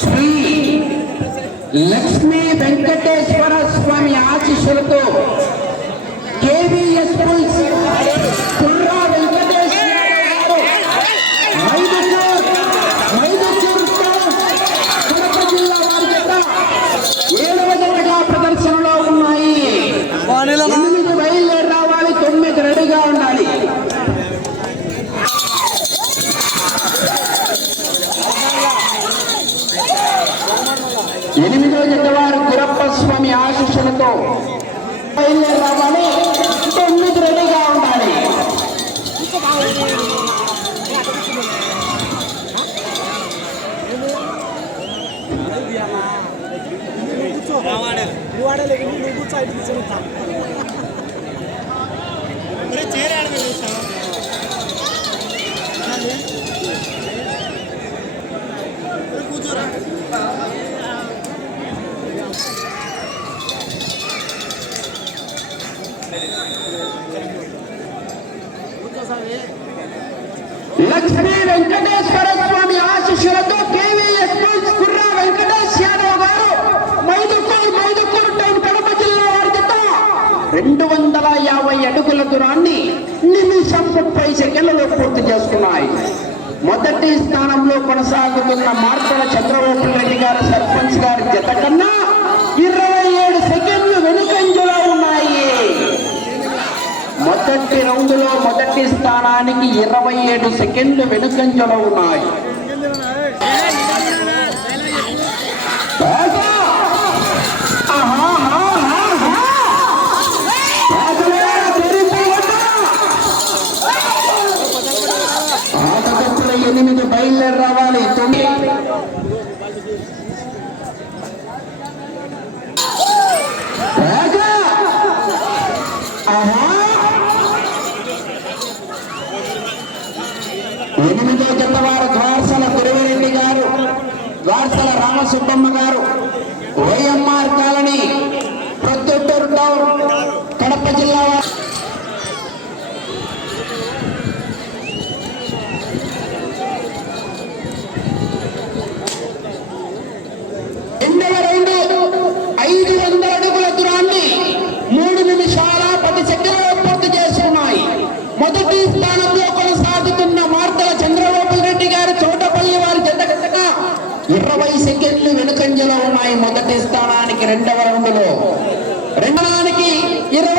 శ్రీ లక్ష్మీ వెంకటేశ్వర స్వామి ఆశీస్సులతో కేవీఎస్ కుర్రా వెంకటేశ్వర గారు ఏడవ జతగా ప్రదర్శనలో ఉన్నాయి ఎనిమిది బయలుదేరి రావాలి తొమ్మిది రెడీగా ఉండాలి ఎనిమిదో జతవారు గురప్ప స్వామి ఆశీస్సులతో బయలుదేరి రావాలి తొమ్మిది రెడీగా ఉండాలి. లక్ష్మీ వెంకటేశ్వర స్వామి ఆశీస్సులతో కేవీఎస్ పుల్స్ కుర్రా వెంకటేష్ యాదవ్ గారు మైదుకూరు మైదుకూరు టౌన్ కడప జిల్లా వారి జత రెండు వందల యాభై అడుగుల దూరాన్ని నిమిషం ముప్పై సెకండ్లలో పూర్తి చేసుకున్నాయి. మొదటి స్థానంలో కొనసాగుతున్న మార్తల చంద్రబాబు రెడ్డి గారు సర్పంచ్ గారి జత కన్నా ఇరవై ఏడు సెకండ్లు వెనుకంజలో ఉన్నాయి మొదటి రౌండ్లో మొదటి స్థానానికి ఇరవై ఏడు సెకండ్లు వెనుకంజలో ఉన్నాయి. ఎనిమిది బయలుదేరి రావాలి. తొమ్మిది బాగా! ఆహా! ఎనిమిదో జతవారు ద్వారసల Guruvi Reddy garu Dwarasala Ramasubbamma garu YMR colony Proddatur town Kadapa జిల్లా వారు. రెండవ ఐదు వందల అడుగుల దూరాన్ని మూడు నిమిషాల పది సెకండ్లలో పూర్తి చేస్తున్నాయి మొదటి స్థానంలో కొనసాగుతున్న మార్తల చంద్రబాబు రెడ్డి గారు చోటపల్లి వారి జత జతగా ఇరవై సెకండ్లు వెనుకంజలో ఉన్నాయి మొదటి స్థానానికి రెండవ రౌండ్లో ఇరవై